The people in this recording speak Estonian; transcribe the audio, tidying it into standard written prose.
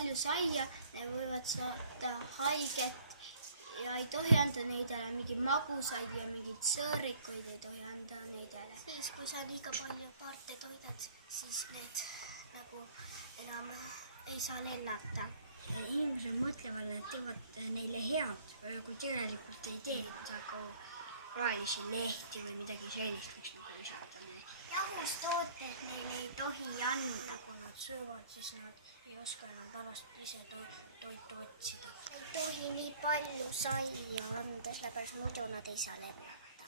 palju saia, need võivad saada haiget ja ei tohi anda neidele mingit magusaid ja mingit sõõrikuid ei tohi anda neidele. Siis, kui sa liiga palju parte toidad, siis need nagu enam ei saa lennata. Inimesed mõtlevad, et teevad neile head, kui tegelikult ei tee, aga rohelisi lehti või midagi sellist, mis nagu lisada. Jahustooted neile ei tohi anda, kui nad söövad, siis nad ei oska enam pärast ise toitu otsida. Ei tohi nii palju saia anda, sellepärast muidu nad ei saa lennata.